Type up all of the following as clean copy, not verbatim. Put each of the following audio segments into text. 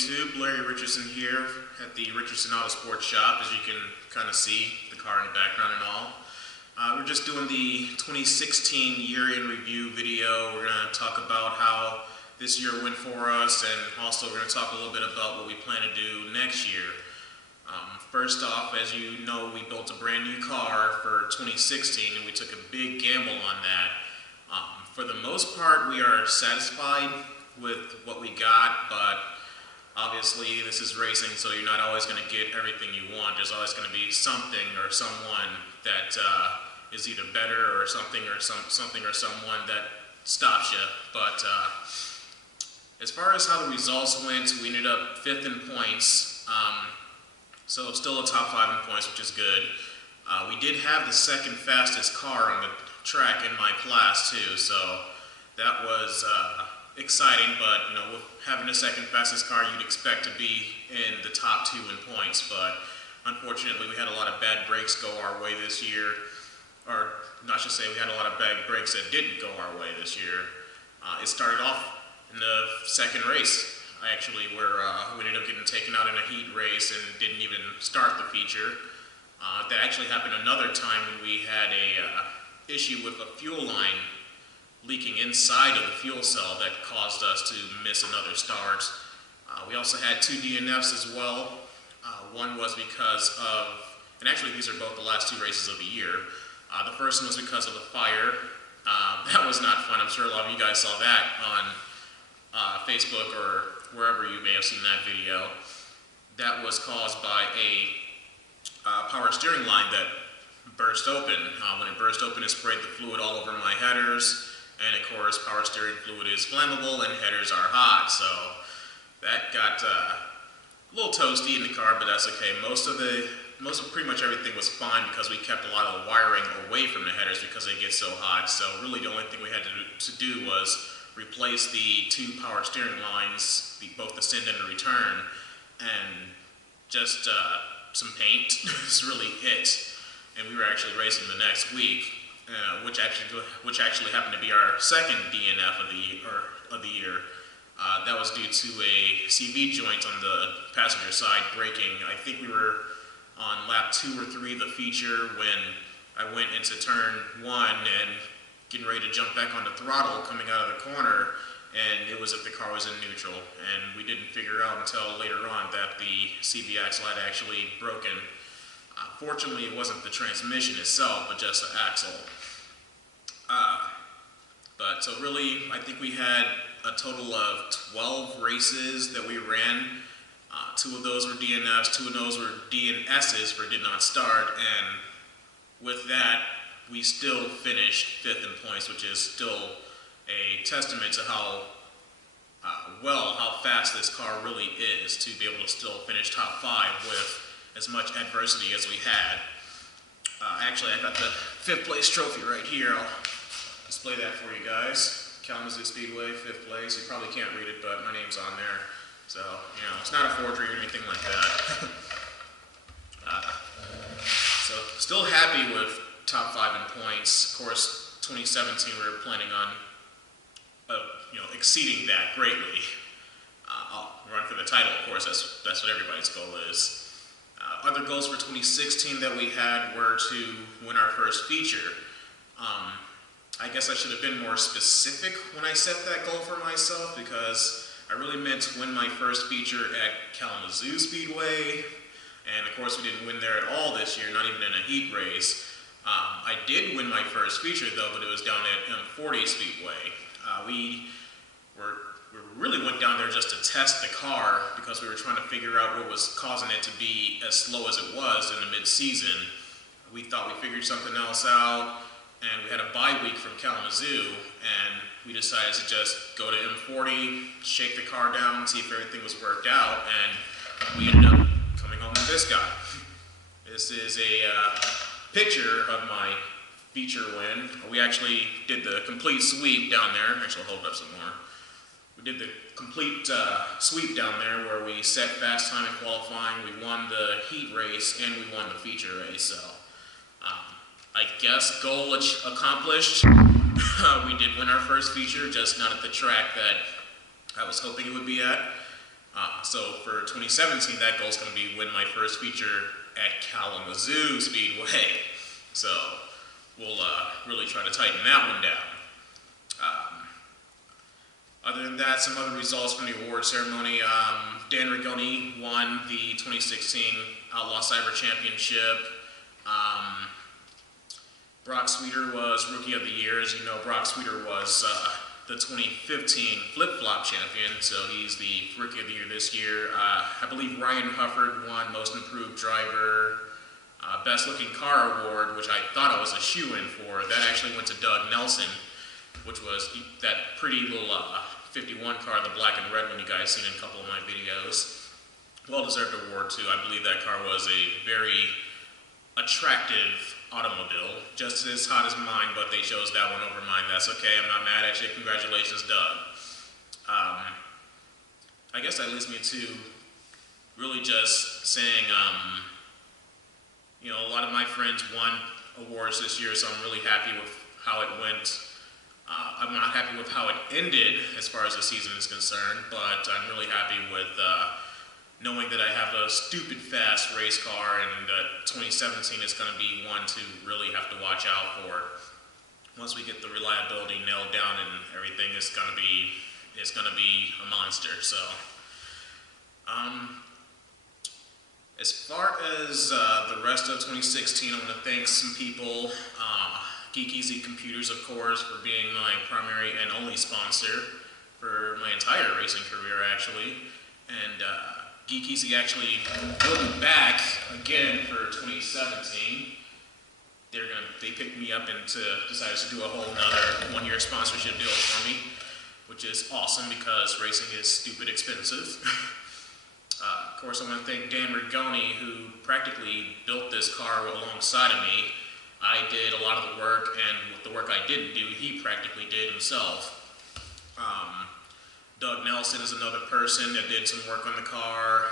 YouTube? Larry Richardson here at the Richardson Auto Sports Shop. As you can kind of see the car in the background and all. We're just doing the 2016 year in review video. We're going to talk about how this year went for us, and also we're going to talk a little bit about what we plan to do next year. First off, as you know, we built a brand new car for 2016 and we took a big gamble on that. For the most part, we are satisfied with what we got, but obviously this is racing, so you're not always going to get everything you want. There's always going to be something or someone that is either better or something or someone that stops you. But as far as how the results went, we ended up 5th in points. So still a top 5 in points, which is good. We did have the second fastest car on the track in my class too, so that was exciting. But you know, with having the second fastest car, you'd expect to be in the top 2 in points. But unfortunately, we had a lot of bad breaks go our way this year, or I should say, we had a lot of bad breaks that didn't go our way this year. It started off in the second race. We ended up getting taken out in a heat race and didn't even start the feature. That actually happened another time when we had a issue with a fuel line leaking inside of the fuel cell that caused us to miss another start. We also had 2 DNFs as well. One was because of, and actually these are both the last 2 races of the year. The first one was because of a fire. That was not fun. I'm sure a lot of you guys saw that on Facebook or wherever you may have seen that video. That was caused by a power steering line that burst open. When it burst open, it sprayed the fluid all over my headers, and of course power steering fluid is flammable and headers are hot, so that got a little toasty in the car, but that's okay. Most of pretty much everything was fine because we kept a lot of the wiring away from the headers because they get so hot. So really the only thing we had to do was replace the 2 power steering lines, both the send and the return, and just some paint is really it. And we were actually racing the next week, which actually happened to be our second DNF of the year. That was due to a CV joint on the passenger side breaking. I think we were on lap 2 or 3 of the feature when I went into turn 1 and getting ready to jump back on the throttle coming out of the corner, and it was if the car was in neutral, and we didn't figure out until later on that the CV axle had actually broken. Fortunately, it wasn't the transmission itself, but just the axle. But so really, I think we had a total of 12 races that we ran. 2 of those were DNFs, 2 of those were DNSs for did not start, and with that, we still finished 5th in points, which is still a testament to how fast this car really is to be able to still finish top 5 with as much adversity as we had. Actually, I got the 5th place trophy right here. I'll display that for you guys. Kalamazoo Speedway, 5th place. You probably can't read it, but my name's on there. So, you know, it's not a forgery or anything like that. So, still happy with top 5 in points. Of course, 2017 we were planning on, exceeding that greatly. I'll run for the title, of course. That's what everybody's goal is. Other goals for 2016 that we had were to win our first feature. I guess I should have been more specific when I set that goal for myself, because I really meant to win my first feature at Kalamazoo Speedway, and of course we didn't win there at all this year, not even in a heat race. I did win my first feature though, but it was down at M40 Speedway. We really went down there just to test the car because we were trying to figure out what was causing it to be as slow as it was in the mid-season. We thought we figured something else out, and we had a bye week from Kalamazoo, and we decided to just go to M40, shake the car down, see if everything was worked out, and we ended up coming home with this guy. This is a picture of my feature win. We actually did the complete sweep down there. Actually, I'll hold it up some more. We did the complete sweep down there where we set fast time in qualifying, we won the heat race, and we won the feature race. So I guess goal accomplished. We did win our first feature, just not at the track that I was hoping it would be at. So for 2017, that goal is going to be win my first feature at Kalamazoo Speedway. So we'll really try to tighten that one down. Other than that, some other results from the award ceremony. Dan Rigoni won the 2016 Outlaw Cyber Championship. Brock Sweeter was Rookie of the Year. As you know, Brock Sweeter was the 2015 Flip-Flop champion, so he's the Rookie of the Year this year. I believe Ryan Hufford won Most Improved Driver. Best Looking Car Award, which I thought I was a shoo-in for, that actually went to Doug Nelson, which was that pretty little 51 car, the black and red one you guys seen in a couple of my videos. Well-deserved award too. I believe that car was a very attractive automobile, just as hot as mine, but they chose that one over mine. That's okay, I'm not mad at you. Congratulations, Doug. I guess that leads me to really just saying, you know, a lot of my friends won awards this year, so I'm really happy with how it went. I'm not happy with how it ended as far as the season is concerned, but I'm really happy with knowing that I have a stupid fast race car, and 2017 is going to be one to really have to watch out for. Once we get the reliability nailed down and everything, it's going to be a monster. So, as far as the rest of 2016, I want to thank some people. Geek Easy Computers, of course, for being my primary and only sponsor for my entire racing career, actually. And Geek Easy actually going back again for 2017. They picked me up and decided to do a whole nother one-year sponsorship deal for me, which is awesome because racing is stupid expensive. Of course, I want to thank Dan Rigoni, who practically built this car alongside of me. I did a lot of the work, and the work I didn't do, he practically did himself. Doug Nelson is another person that did some work on the car.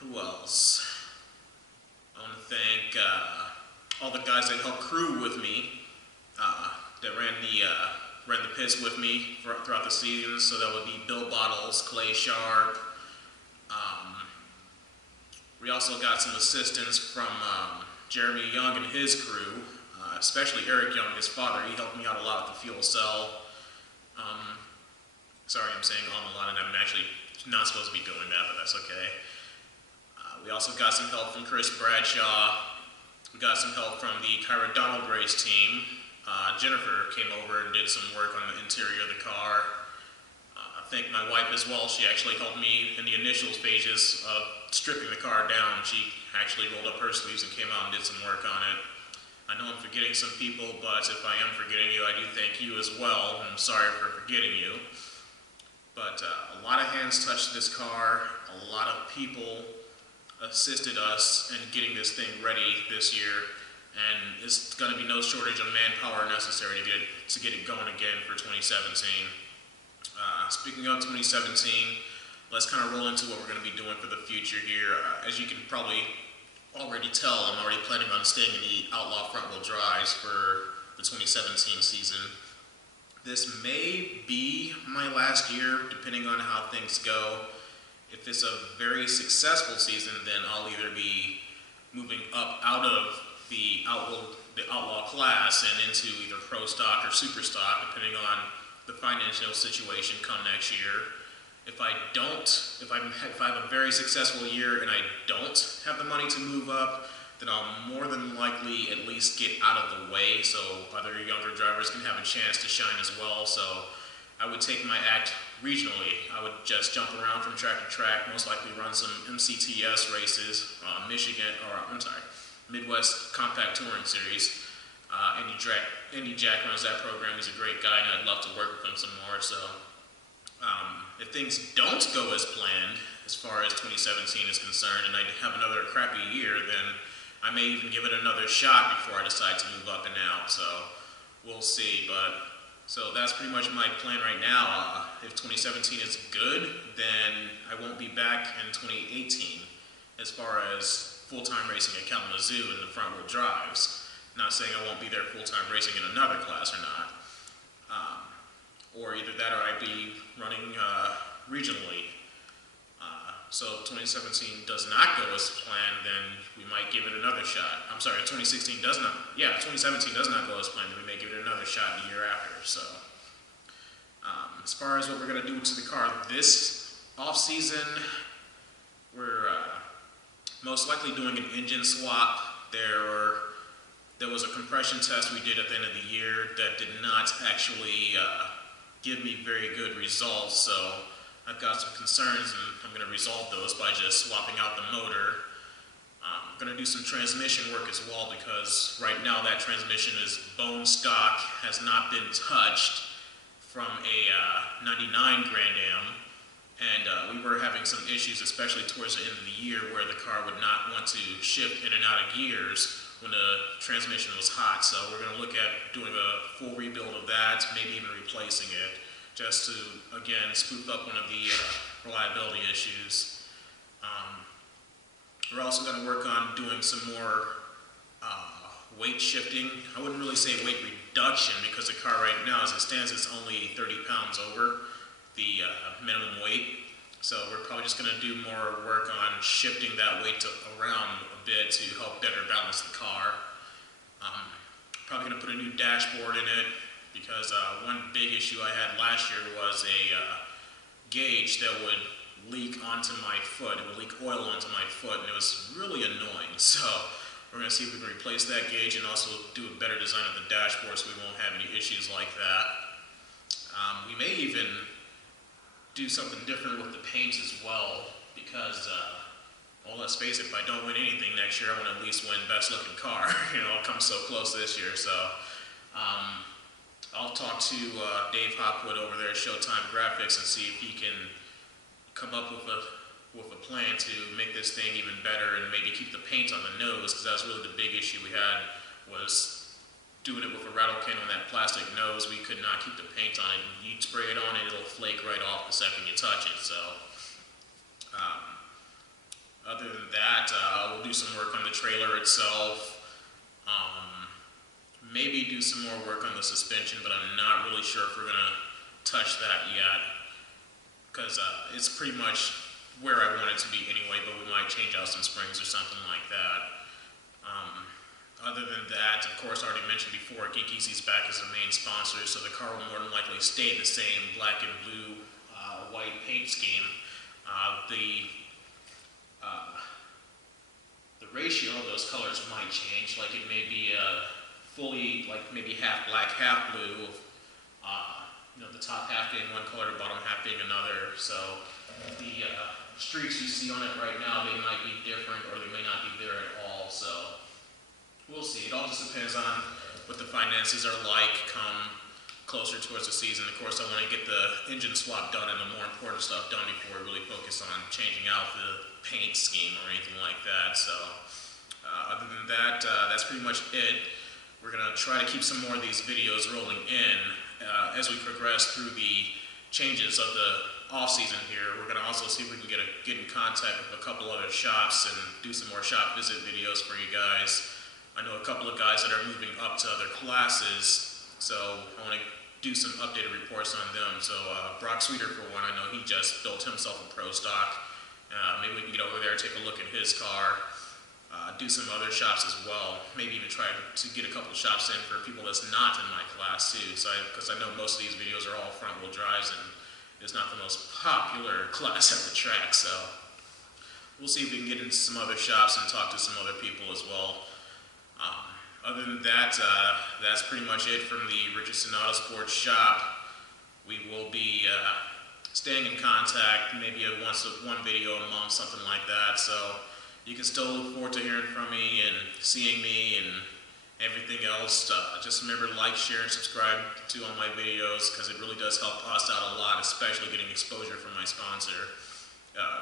Who else? I want to thank all the guys that helped crew with me, that ran the pits with me throughout the season. So that would be Bill Bottles, Clay Sharp. We also got some assistance from Jeremy Young and his crew, especially Eric Young, his father. He helped me out a lot with the fuel cell. Sorry, I'm saying a lot, and I'm actually not supposed to be doing that, but that's okay. We also got some help from Chris Bradshaw. We got some help from the Kyra Donald race team. Jennifer came over and did some work on the interior of the car. I think my wife as well, she actually helped me in the initial stages of stripping the car down. She actually rolled up her sleeves and came out and did some work on it. I know I'm forgetting some people, but if I am forgetting you, I do thank you as well. I'm sorry for forgetting you. But a lot of hands touched this car. A lot of people assisted us in getting this thing ready this year. And it's going to be no shortage of manpower necessary to get it going again for 2017. Speaking of 2017, let's kind of roll into what we're going to be doing for the future here. As you can probably already tell, I'm already planning on staying in the Outlaw front-wheel drives for the 2017 season. This may be my last year, depending on how things go. If it's a very successful season, then I'll either be moving up out of the Outlaw class and into either Pro Stock or Super Stock, depending on the financial situation come next year. If I have a very successful year and I don't have the money to move up, then I'll more than likely at least get out of the way so other younger drivers can have a chance to shine as well. So I would take my act regionally. I would just jump around from track to track, most likely run some MCTS races, Midwest Compact Touring Series. Andy Jack runs that program. He's a great guy, and I'd love to work with him some more. So if things don't go as planned, as far as 2017 is concerned, and I have another crappy year, then I may even give it another shot before I decide to move up and out. So we'll see. So that's pretty much my plan right now. If 2017 is good, then I won't be back in 2018 as far as full-time racing at Kalamazoo in the front-wheel drives. Not saying I won't be there full-time racing in another class or not. Or either that or I'd be running regionally. So if 2017 does not go as planned, then we might give it another shot. I'm sorry, 2016 does not, yeah, 2017 does not go as planned, then we may give it another shot the year after. So as far as what we're going to do to the car this off-season, we're most likely doing an engine swap. There was a compression test we did at the end of the year that did not actually give me very good results, so I've got some concerns, and I'm going to resolve those by just swapping out the motor. I'm going to do some transmission work as well, because right now that transmission is bone stock, has not been touched from a 99 Grand Am, and we were having some issues, especially towards the end of the year, where the car would not want to shift in and out of gears when the transmission was hot. So we're going to look at doing a full rebuild of that, maybe even replacing it, just to, again, spoof up one of the reliability issues. We're also going to work on doing some more weight shifting. I wouldn't really say weight reduction, because the car right now, as it stands, is only 30 pounds over the minimum weight. So we're probably just going to do more work on shifting that weight around a bit to help better balance the car. Probably going to put a new dashboard in it, because one big issue I had last year was a gauge that would leak onto my foot. It would leak oil onto my foot, and it was really annoying. So we're going to see if we can replace that gauge and also do a better design of the dashboard so we won't have any issues like that. We may even do something different with the paint as well, because well, let's face it, if I don't win anything next year, I want to at least win best looking car. You know, I'll come so close this year. So I'll talk to Dave Hopwood over there at Showtime Graphics and see if he can come up with a plan to make this thing even better, and maybe keep the paint on the nose, because that was really the big issue we had, was doing it with a rattle can on that plastic nose. We could not keep the paint on it. You'd spray it on and it'll flake right off the second you touch it. So other than that, we'll do some work on the trailer itself. Maybe do some more work on the suspension, but I'm not really sure if we're going to touch that yet, because it's pretty much where I want it to be anyway, but we might change out some springs or something like that. Other than that, of course, I already mentioned before, Geek Easy's back as a main sponsor, so the car will more than likely stay the same black and blue white paint scheme. The ratio of those colors might change. Like, it may be fully, like maybe half black, half blue. You know, the top half being one color, the bottom half being another. So the streaks you see on it right now, they might be different, or they may not be there at all. So we'll see. It all just depends on what the finances are like come closer towards the season. Of course, I want to get the engine swap done and the more important stuff done before we really focus on changing out the paint scheme or anything like that. So other than that, that's pretty much it. We're going to try to keep some more of these videos rolling in as we progress through the changes of the off-season here. We're going to also see if we can get in contact with a couple other shops and do some more shop visit videos for you guys. I know a couple of guys that are moving up to other classes, so I want to do some updated reports on them. So Brock Sweeter, for one, I know he just built himself a pro stock. Maybe we can get over there and take a look at his car. Do some other shops as well. Maybe even try to get a couple shops in for people that's not in my class too. So because I know most of these videos are all front wheel drives, and it's not the most popular class at the track. So we'll see if we can get into some other shops and talk to some other people as well. Other than that, that's pretty much it from the Richardson Autosports shop. We will be staying in contact, maybe one video a month, something like that. So you can still look forward to hearing from me and seeing me and everything else. Just remember to like, share, and subscribe to all my videos, because it really does help us out a lot, especially getting exposure from my sponsor.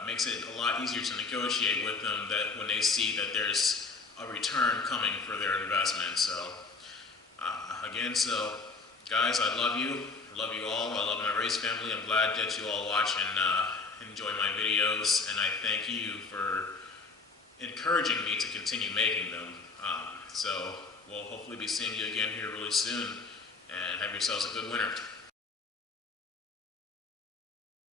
Makes it a lot easier to negotiate with them that when they see that there's a return coming for their investment. So again, guys, I love you. I love you all. I love my race family. I'm glad that you all watch and enjoy my videos, and I thank you for encouraging me to continue making them. So we'll hopefully be seeing you again here really soon, and have yourselves a good winter.